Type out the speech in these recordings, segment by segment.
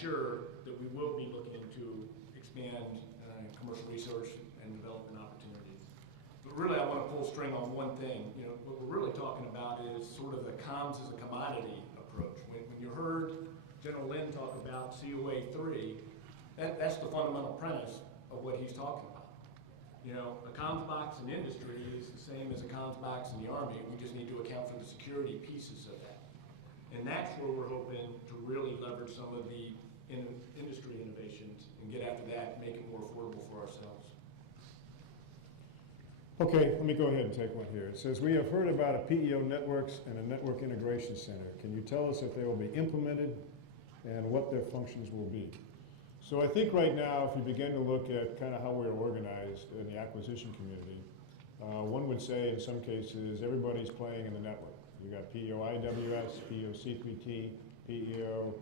sure that we will be looking to expand commercial research and development opportunities. But really, I want to pull string on one thing. You know, what we're really talking about is sort of the comms as a commodity approach. When you heard General Lynn talk about COA 3, that's the fundamental premise of what he's talking about. You know, a comms box in industry is the same as a comms box in the Army. We just need to account for the security pieces of that. And that's where we're hoping to really leverage some of the industry innovations and get after that and make it more affordable for ourselves. Okay, let me go ahead and take one here. It says, we have heard about a PEO networks and a network integration center. Can you tell us if they will be implemented and what their functions will be? So I think right now, if you begin to look at kind of how we're organized in the acquisition community, one would say in some cases, everybody's playing in the network. You got PEO IWS, PEO C3T, PEO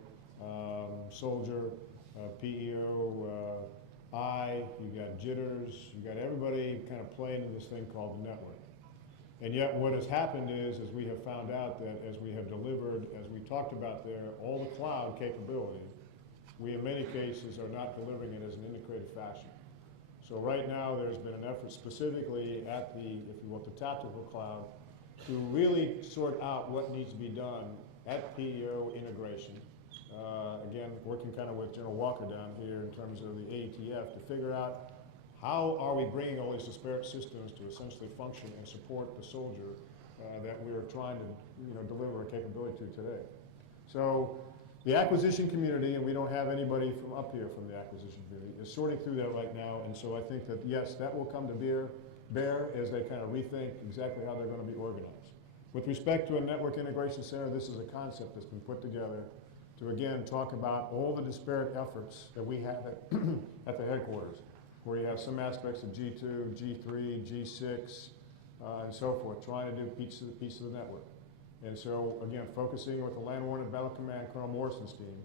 Soldier, PEO you got jitters, you got everybody kind of playing in this thing called the network. And yet what has happened is we have found out that as we have delivered, as we talked about there, all the cloud capability, we in many cases are not delivering it as an integrated fashion. So right now there's been an effort specifically at the, if you want, the tactical cloud to really sort out what needs to be done at PEO integration. Again, working kind of with General Walker down here in terms of the AETF to figure out how are we bringing all these disparate systems to essentially function and support the soldier that we're trying to deliver a capability to today. So the acquisition community, and we don't have anybody from up here from the acquisition community, is sorting through that right now. And so I think that, yes, that will come to bear as they kind of rethink exactly how they're going to be organized. With respect to a network integration center, this is a concept that's been put together to, again, talk about all the disparate efforts that we have at the headquarters, where you have some aspects of G2, G3, G6, and so forth, trying to do piece of the network. And so, again, focusing with the LandWarNet Battle Command, Colonel Morrison's team,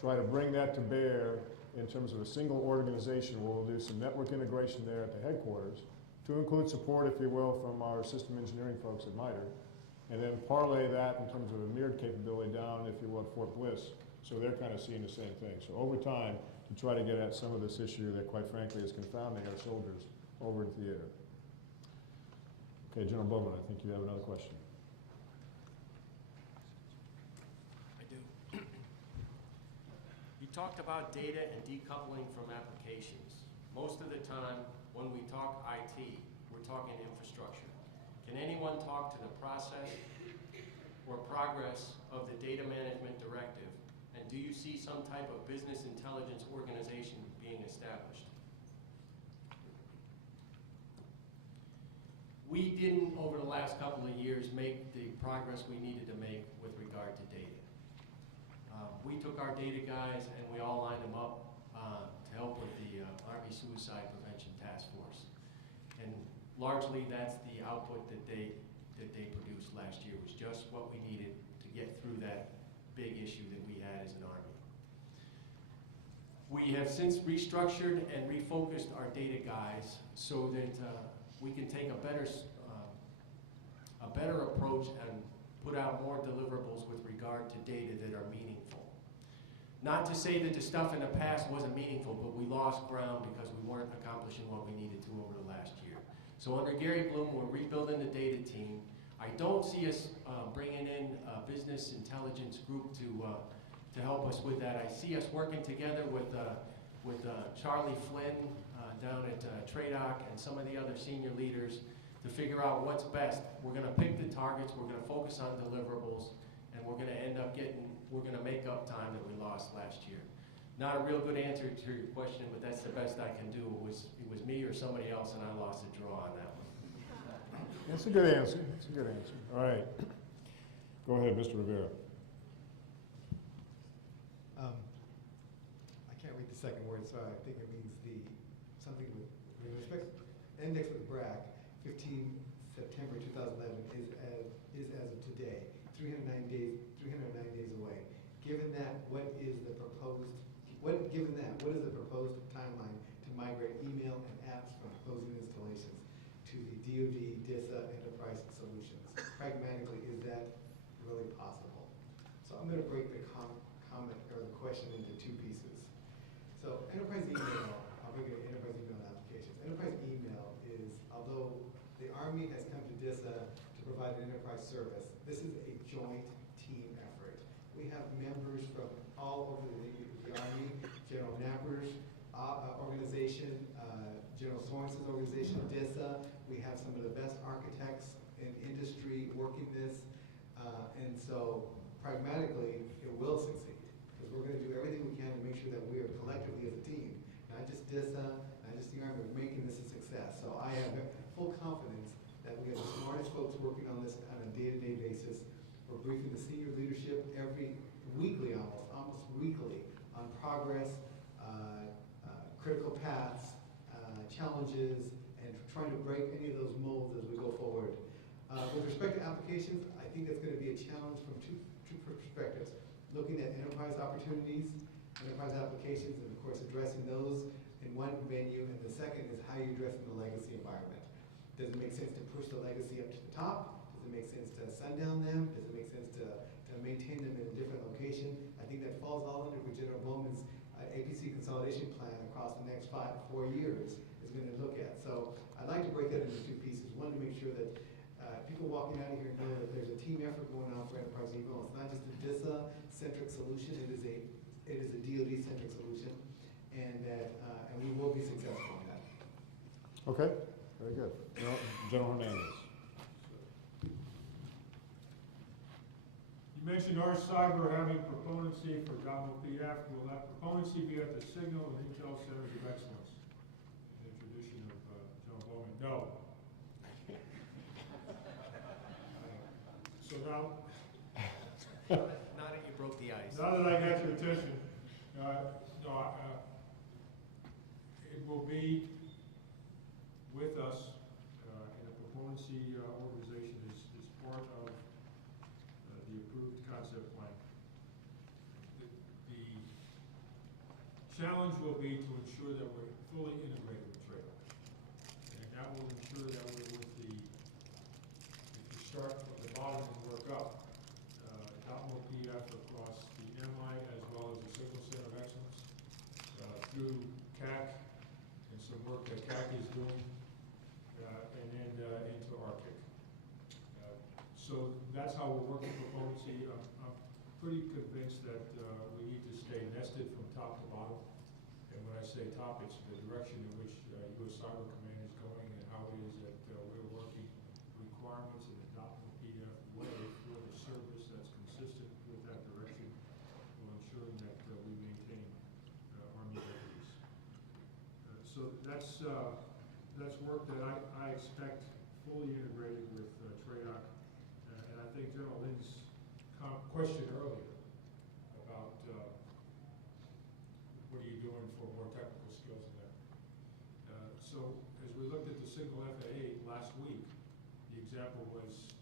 try to bring that to bear in terms of a single organization where we'll do some network integration there at the headquarters to include support, if you will, from our system engineering folks at MITRE, and then parlay that in terms of a mirrored capability down, if you will, at Fort Bliss, so they're kind of seeing the same thing. So over time, to try to get at some of this issue that, quite frankly, is confounding our soldiers over in theater. Okay, General Bowman, I think you have another question. I do. You talked about data and decoupling from applications. Most of the time, when we talk IT, we're talking infrastructure. Can anyone talk to the process or progress of the data management directive? And do you see some type of business intelligence organization being established? We didn't, over the last couple of years, make the progress we needed to make with regard to data. We took our data guys and we all lined them up to help with the Army Suicide Prevention Task Force. And largely that's the output that they produced last year, was just what we needed to get through that big issue that we had as an Army. We have since restructured and refocused our data guys so that we can take a better approach and put out more deliverables with regard to data that are meaningful. Not to say that the stuff in the past wasn't meaningful, but we lost ground because we weren't accomplishing what we needed to over the last year. So under Gary Bloom, we're rebuilding the data team. I don't see us bringing in a business intelligence group to help us with that. I see us working together with Charlie Flynn down at TRADOC and some of the other senior leaders to figure out what's best. We're going to pick the targets, we're going to focus on deliverables, and we're going to end up we're going to make up time that we lost last year. Not a real good answer to your question, but that's the best I can do. It was me or somebody else, and I lost a draw on that one. That's a good answer. That's a good answer. All right. Go ahead, Mr. Rivera. I can't read the second word, so I think it means something with respect index with BRAC, 15 September 2011 is as of today, 309 days away. Given that, what is the proposed timeline to migrate email and apps from closing installations to the DoD DISA enterprise solutions? Pragmatically, is that really possible? So I'm going to break the comment or the question into two pieces. So enterprise email, I'll break it into enterprise email and applications. Enterprise email is, although the Army has come to DISA to provide an enterprise service, this is a joint team effort. We have members from all over the Army, General Knapper's organization, General Sorenson's organization, DISA. We have some of the best architects in industry working this. And so pragmatically, it will succeed because we're going to do everything we can to make sure that we are collectively as a team, not just DISA, not just the Army, but making this a success. So I have full confidence that we have the smartest folks working on this on a day-to-day basis. We're briefing the senior leadership every weekly, almost weekly, on progress, critical paths, challenges, and trying to break any of those molds as we go forward. With respect to applications, I think that's going to be a challenge from two perspectives. Looking at enterprise opportunities, enterprise applications, and of course addressing those in one venue, and the second is how you address in the legacy environment. Does it make sense to push the legacy up to the top? Does it make sense to sundown them? Does it make sense to maintain them in a different location? I think that falls all under what General Bowman's APC consolidation plan across the next 4 years is going to look at. So I'd like to break that into two pieces. One, to make sure that people walking out of here know that there's a team effort going on for enterprise email. It's not just a DISA-centric solution. It is a DoD-centric solution, and that and we will be successful in that. Okay, very good. General Hernandez. You mentioned our cyber having proponency for .PF. Will that proponency be at the Signal and Intel Centers of Excellence in the tradition of General Bowman? No. So now, Not that you broke the ice. now that I got your attention, it will be with us, and the proponency organization is part of the approved concept plan. The challenge will be to ensure that we're fully integrated with trade. And that will ensure that we're with the, if you start from the bottom and work up, PF across the MI as well as the Signal Center of Excellence, through CAC and some work that CAC is doing, and then into ARCIC. So that's how we're working proponency. I'm pretty convinced that we need to stay nested from top to bottom. And when I say top, it's the direction in which U.S. Cyber Command is going and how it is that we're working requirements in the .PF way for the service that's consistent with that direction while ensuring that we maintain Army records. So that's work that I expect fully integrated with TRADOC. And I think General Lynn's question earlier about what are you doing for more technical skills in there. So as we looked at the Signal FAA last week, the example was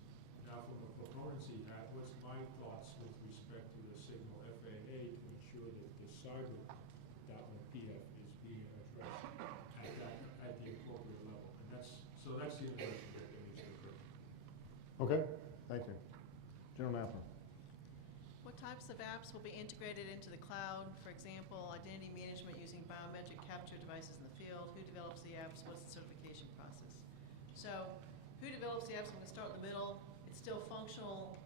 now from a proponency hat, what's my thoughts with respect to the Signal FAA to ensure that the cyber .PF is being addressed at the appropriate level. And that's the innovation that needs to occur. Okay, thank you. General Knapper. What types of apps will be integrated into the cloud? For example, identity management using biometric capture devices in the field. Who develops the apps? What's the certification process? So, who develops the apps? I'm going to start in the middle. It's still functional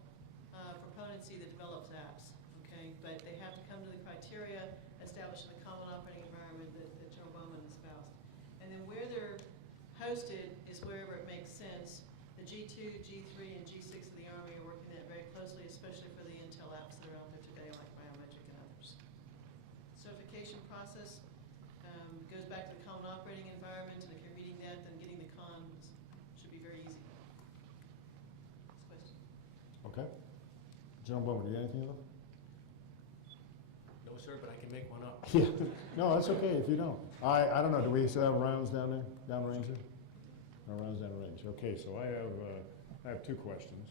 proponency that develops apps, okay? But they have to come to the criteria established in the common operating environment that General Bowman espoused. And then where they're hosted is wherever it makes sense. The G2, G3, and G6 of the Army are working that very closely, especially for the Intel apps that are out there today, like biometric and others. Certification process goes back to the common operating environment, and if you're meeting that, then getting the cons should be very easy. Next question. Okay. General Bowman, do you have anything else? No, sir, but I can make one up. Yeah. No, that's okay if you don't. I don't know. Do we still have rounds down there, downrange there? No rounds downrange. Okay, so I have two questions.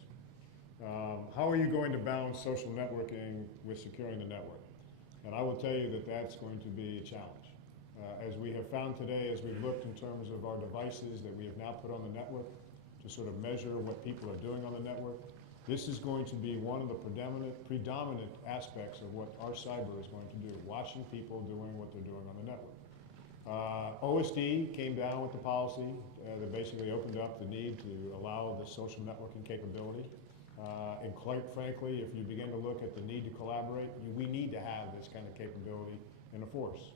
How are you going to balance social networking with securing the network? And I will tell you that that's going to be a challenge. As we have found today, as we've looked in terms of our devices that we have now put on the network to sort of measure what people are doing on the network, This is going to be one of the predominant aspects of what our cyber is going to do, watching people doing what they're doing on the network. OSD came down with the policy that basically opened up the need to allow the social networking capability. And quite frankly, if you begin to look at the need to collaborate, we need to have this kind of capability in the force.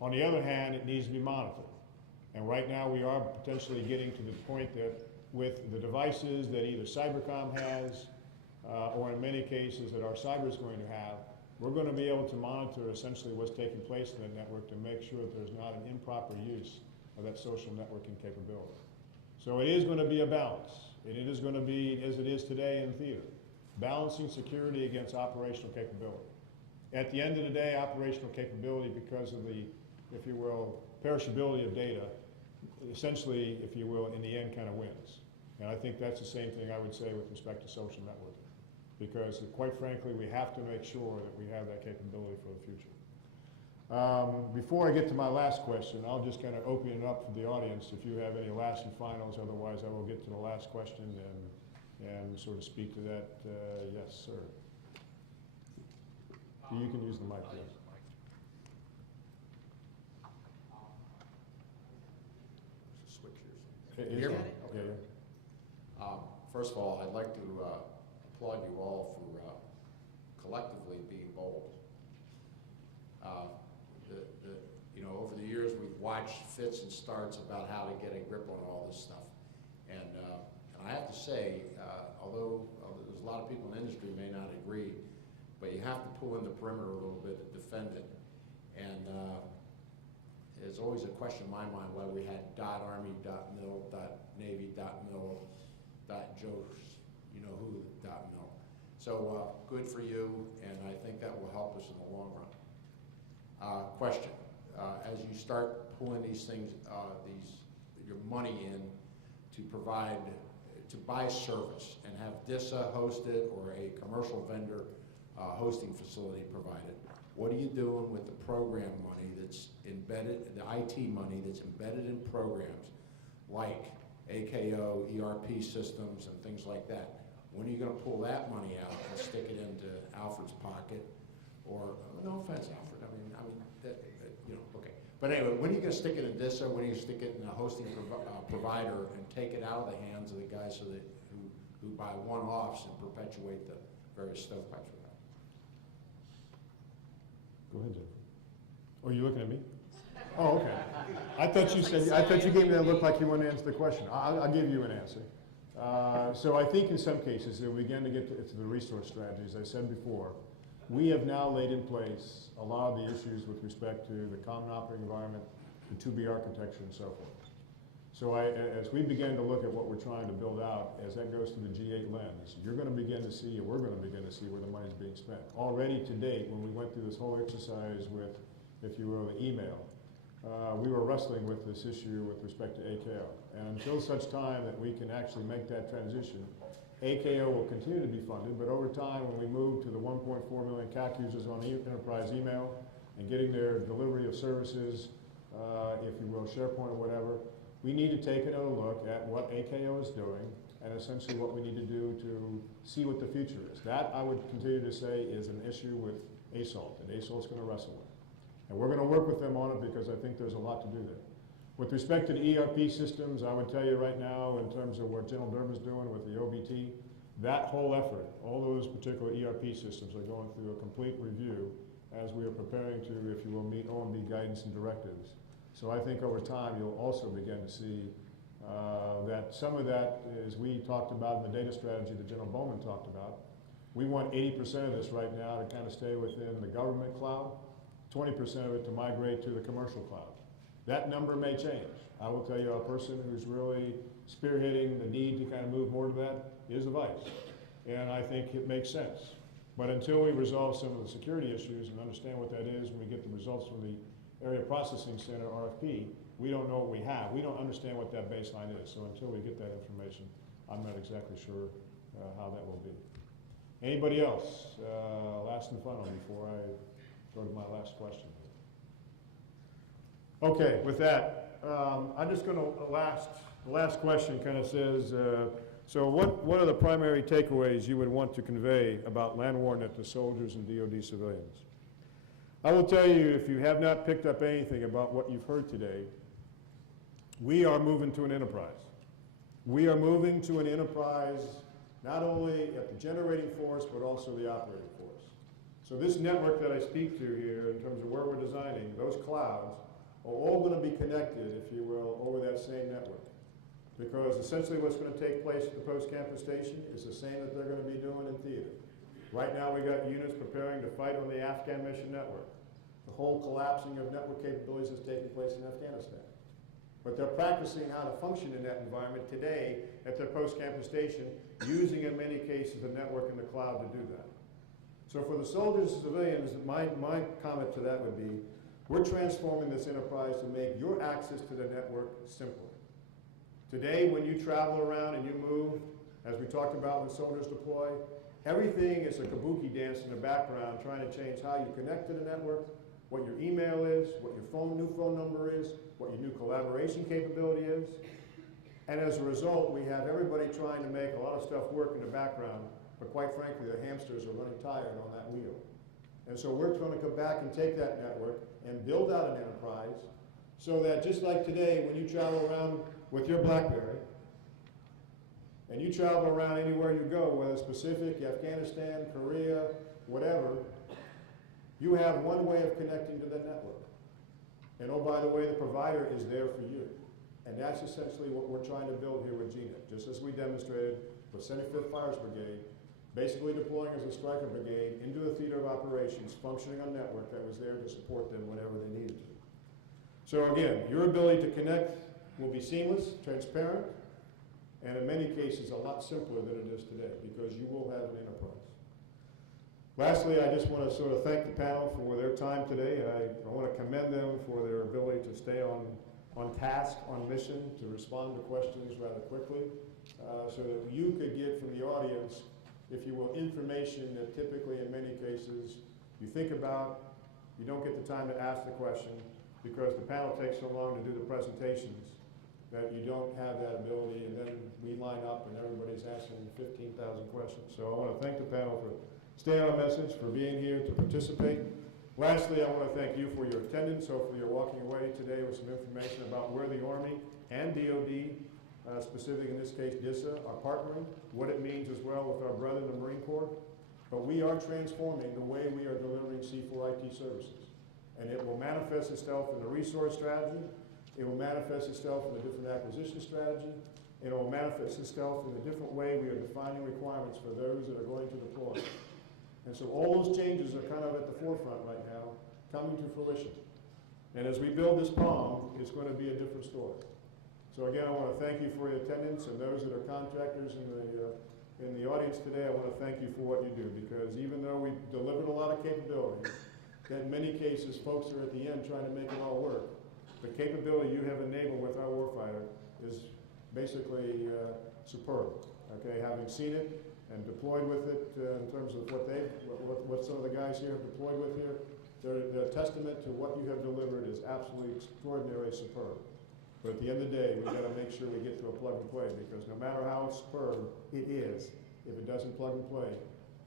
On the other hand, it needs to be monitored. And right now we are potentially getting to the point that with the devices that either Cybercom has or in many cases that our cyber is going to have, we're going to be able to monitor essentially what's taking place in the network to make sure that there's not an improper use of that social networking capability. So it is going to be a balance. And it is going to be, as it is today in theater, balancing security against operational capability. At the end of the day, operational capability, because of the, if you will, perishability of data, essentially, if you will, in the end kind of wins. And I think that's the same thing I would say with respect to social networking. Because quite frankly, we have to make sure that we have that capability for the future. Before I get to my last question, I'll just kind of open it up for the audience if you have any last and finals. Otherwise, I will get to the last question and sort of speak to that. Yes, sir. You can use the mic, please. Switch yours. Is Hear me? it? Yeah, yeah. First of all, I'd like to applaud you all for collectively being bold. You know, over the years, we've watched fits and starts about how to get a grip on all this stuff. And I have to say, although there's a lot of people in the industry may not agree, but you have to pull in the perimeter a little bit to defend it. And there's always a question in my mind why we had .army.mil, .navy.mil, .joe, you know who, .mil. So good for you, and I think that will help us in the long run. Question, as you start pulling these things, your money in to provide, to buy service and have DISA hosted or a commercial vendor hosting facility provided, what are you doing with the program money that's embedded, the IT money that's embedded in programs like AKO, ERP systems, and things like that? When are you going to pull that money out and stick it into Alfred's pocket? Or, no offense, Alfred, I mean, that, you know, okay. But anyway, when are you going to stick it in DISA? When are you going to stick it in a hosting provider and take it out of the hands of the guys so that, who buy one-offs and perpetuate the various stovepipes we have? Go ahead, Jim. Oh, you looking at me? Oh, okay. I thought you said, I thought you gave me that look like you wanted to answer the question. I'll give you an answer. So I think in some cases, we begin to get to the resource strategy, as I said before. We have now laid in place a lot of the issues with respect to the common operating environment, the 2B architecture, and so forth. So as we begin to look at what we're trying to build out, as that goes through the G8 lens, you're going to begin to see, or we're going to begin to see where the money's being spent. Already to date, when we went through this whole exercise with, if you will, the email, we were wrestling with this issue with respect to AKO. And until such time that we can actually make that transition, AKO will continue to be funded, but over time, when we move to the 1.4 million CAC users on enterprise email and getting their delivery of services, if you will, SharePoint or whatever, we need to take another look at what AKO is doing and essentially what we need to do to see what the future is. That, I would continue to say, is an issue with ASALT, that ASALT's going to wrestle with. And we're going to work with them on it because I think there's a lot to do there. With respect to the ERP systems, I would tell you right now, in terms of what General Durbin's doing with the OBT, that whole effort, all those particular ERP systems are going through a complete review as we are preparing to, if you will, meet OMB guidance and directives. So I think over time you'll also begin to see that some of that, as we talked about in the data strategy that General Bowman talked about, we want 80% of this right now to kind of stay within the government cloud, 20% of it to migrate to the commercial cloud. That number may change. I will tell you, a person who's really spearheading the need to kind of move more to that is the Vice. And I think it makes sense. But until we resolve some of the security issues and understand what that is when we get the results from the Area Processing Center, RFP, we don't know what we have. We don't understand what that baseline is. So until we get that information, I'm not exactly sure how that will be. Anybody else? Last and final before I go to my last question. Okay, with that, I'm just going to, the last question kind of says, So what are the primary takeaways you would want to convey about LandWarNet to soldiers and DoD civilians? I will tell you, if you have not picked up anything about what you've heard today, we are moving to an enterprise. We are moving to an enterprise not only at the generating force, but also the operating force. So this network that I speak to here, in terms of where we're designing, those clouds are all going to be connected, if you will, over that same network. Because essentially what's going to take place at the post-campus station is the same that they're going to be doing in theater. Right now we got units preparing to fight on the Afghan mission network. The whole collapsing of network capabilities is taking place in Afghanistan. But they're practicing how to function in that environment today at their post-campus station, using in many cases the network and the cloud to do that. So for the soldiers and civilians, my comment to that would be, we're transforming this enterprise to make your access to the network simpler. Today, when you travel around and you move, as we talked about when soldiers deploy, everything is a kabuki dance in the background trying to change how you connect to the network, what your email is, what your new phone number is, what your new collaboration capability is. And as a result, we have everybody trying to make a lot of stuff work in the background, but quite frankly, the hamsters are running tired on that wheel. And so we're going to come back and take that network and build out an enterprise so that just like today, when you travel around with your BlackBerry, and you travel around anywhere you go, whether it's Pacific, Afghanistan, Korea, whatever, you have one way of connecting to the network. And oh, by the way, the provider is there for you. And that's essentially what we're trying to build here with GNet, just as we demonstrated with 75th Fires Brigade, basically deploying as a striker brigade into the theater of operations, functioning on a network that was there to support them whenever they needed to. So again, your ability to connect will be seamless, transparent, and in many cases a lot simpler than it is today because you will have an enterprise. Lastly, I just want to sort of thank the panel for their time today. I want to commend them for their ability to stay on task, on mission, to respond to questions rather quickly, so that you could get from the audience, if you will, information that typically in many cases you think about, you don't get the time to ask the question because the panel takes so long to do the presentations that you don't have that ability, and then we line up and everybody's asking 15,000 questions. So I want to thank the panel for staying on message, for being here to participate. Lastly, I want to thank you for your attendance. Hopefully you're walking away today with some information about where the Army and DoD, specific in this case DISA, are partnering, what it means as well with our brethren in the Marine Corps. But we are transforming the way we are delivering C4 IT services. And it will manifest itself in the resource strategy. It will manifest itself in a different acquisition strategy. It will manifest itself in a different way we are defining requirements for those that are going to deploy. And so all those changes are kind of at the forefront right now, coming to fruition. And as we build this palm, it's going to be a different story. So again, I want to thank you for your attendance, and those that are contractors in the audience today, I want to thank you for what you do, because even though we've delivered a lot of capability, in many cases, folks are at the end trying to make it all work. The capability you have enabled with our warfighter is basically superb. Okay, having seen it and deployed with it in terms of what some of the guys here have deployed with here, their testament to what you have delivered is absolutely extraordinary, superb. But at the end of the day, we've got to make sure we get to a plug and play, because no matter how superb it is, if it doesn't plug and play,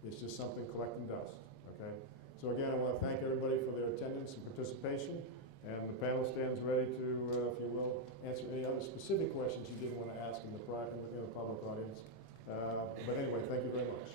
it's just something collecting dust. Okay. So again, I want to thank everybody for their attendance and participation, and the panel stands ready to, if you will, answer any other specific questions you didn't want to ask in the public audience. But anyway, thank you very much.